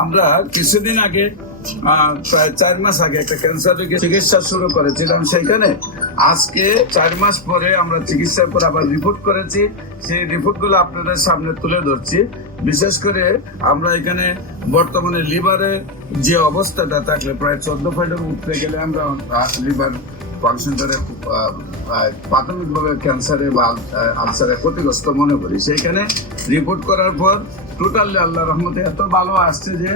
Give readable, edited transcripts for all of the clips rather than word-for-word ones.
আমরা কিছুদিন আগে প্রায় 4 মাস আগে একটা ক্যান্সার রোগের চিকিৎসা শুরু করেছিলাম। সেখানে আজকে 4 মাস পরে আমরা চিকিৎসার পর আবার রিপোর্ট করেছি। সেই রিপোর্টগুলো আপনাদের সামনে তুলে ধরছি। বিশেষ করে আমরা এখানে বর্তমানে লিভারের যে অবস্থাটা থাকলে প্রায় 14 পয়েন্টের উঠতে গেলে আমরা লিভার ফাংশনটারে প্রাথমিকভাবে ক্যান্সারে বা আলসারে ক্ষতিগ্রস্ত মনে করি। সেইখানে রিপোর্ট করার পর টোটালি আল্লাহ রহমতে এত ভালো আসছে যে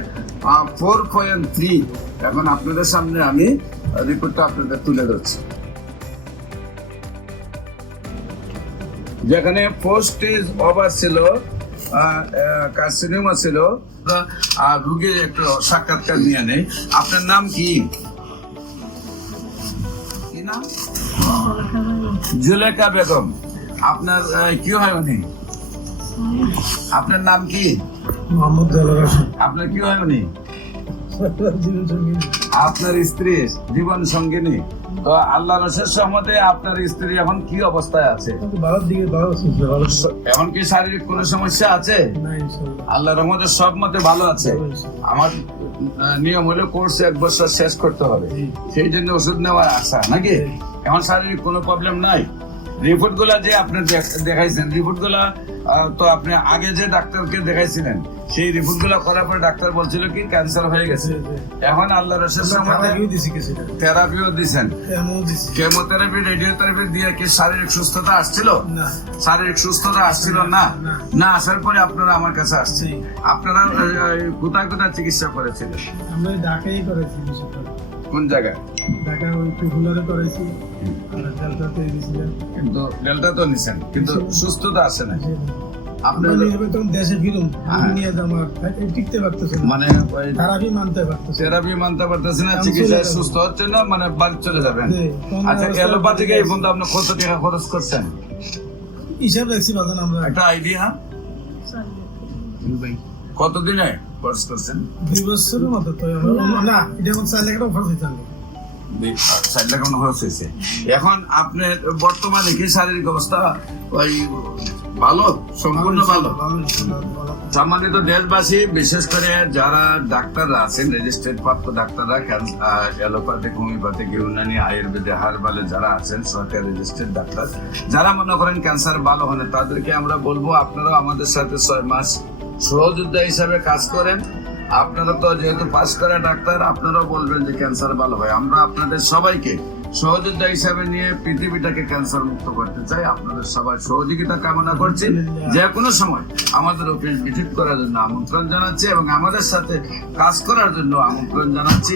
4.3। এখন আপনাদের সামনে আমি রিপোর্টটা আপনাদের তুলে ধরছি। যেখানে 4 স্টেজ ওভার ছিল, কার্সিনোমা ছিল। আর রোগীর একটু সাক্ষাৎকার নিয়ে নেই। আপনার নাম কি? জুলেখা বেগম। আপনার কি হয় উনি? আপনার নাম কি? মোহাম্মদ দেলোয়ার হোসেন। আপনার কি হয় উনি? আপনার স্ত্রী জীবন সঙ্গিনী। তো আল্লাহর অশেষ রহমতে আপনার স্ত্রী এখন কি অবস্থায় আছে? এখন কি শারীরিক কোনো সমস্যা আছে? আল্লাহর রহমতে সব মতে ভালো আছে। আমার নিয়ম হলো কোর্স 1 বছর শেষ করতে হবে, সেই জন্য ওষুধ নেওয়ার আশা নাকি। এখন শারীরিক কোনো প্রবলেম নাই। রিপোর্ট গুলা যে আপনি দেখাইছেন, রিপোর্ট গুলা তো আপনি আগে যে ডাক্তারকে দেখাইছিলেন সেই রিপোর্ট গুলা করার পরে ডাক্তার বলছিল কি ক্যান্সার হয়ে গেছে। এখন আল্লাহর রহমতে থেরাপিও দিছেন, কেমোথেরাপি, রেডিওথেরাপি দিয়ে কি শারীরিক সুস্থতা আসছিল? শারীরিক সুস্থতা আসছিল না। না আসার পরে আপনারা আমার কাছে আসছে। আপনারা কোথায় কোথায় চিকিৎসা করেছিলেন? আমরা ঢাকায় করেছি। কোন জায়গায়? ঢাকা ওই টুকুলারে করেছি, আর ডেল্টাতে দিয়েছিলেন। কিন্তু ডেল্টা তো নিছেন, কিন্তু সুস্থতা আসে না। আপনার দেশে ফিরুন, নিয়ে আমার টিকতে পারতেছে না, মানে থেরাপি মানতে পারতেছে, থেরাপি মানতে পারতেছে না, চিকিৎসায় সুস্থ হচ্ছে না, মানে বাড়ি চলে যাবেন। আচ্ছা, এলোপ্যাথিক এই পর্যন্ত আপনি কত টাকা খরচ করছেন? হিসাব রাখছি বাজান আমরা। একটা আইডিয়া কতদিনে খরচ করছেন? 2 বছরের মতো। তো না, এটা আমার 4 লাখ টাকা খরচ হয়েছে। 4 লাখ টাকা খরচ হয়েছে। এখন আপনার বর্তমানে কি শারীরিক অবস্থা ওই ভালো, সম্পূর্ণ ভালো? সম্মানিত দেশবাসী, বিশেষ করে যারা ডাক্তাররা আছেন, রেজিস্ট্রেড প্রাপ্ত ডাক্তাররা, অ্যালোপ্যাথিক, হোমিওপ্যাথিক, ইউনানি, আয়ুর্বেদে, হার্বালে যারা আছেন সরকারি রেজিস্ট্রেড ডাক্তার, যারা মনে করেন ক্যান্সার ভালো হয় না, তাদেরকে আমরা বলবো আপনারাও আমাদের সাথে 6 মাস সহযোদ্ধা হিসাবে কাজ করেন। আপনারা তো যেহেতু পাস করা ডাক্তার, আপনারাও বলবেন যে ক্যান্সার ভালো হয়। আমরা আপনাদের সবাইকে সহযোদ্ধা হিসাবে নিয়ে পৃথিবীটাকে ক্যান্সার মুক্ত করতে চাই। আপনাদের সবাই সহযোগিতা কামনা করছি। যে কোনো সময় আমাদের অফিস ভিজিট করার জন্য আমন্ত্রণ জানাচ্ছি এবং আমাদের সাথে কাজ করার জন্য আমন্ত্রণ জানাচ্ছি।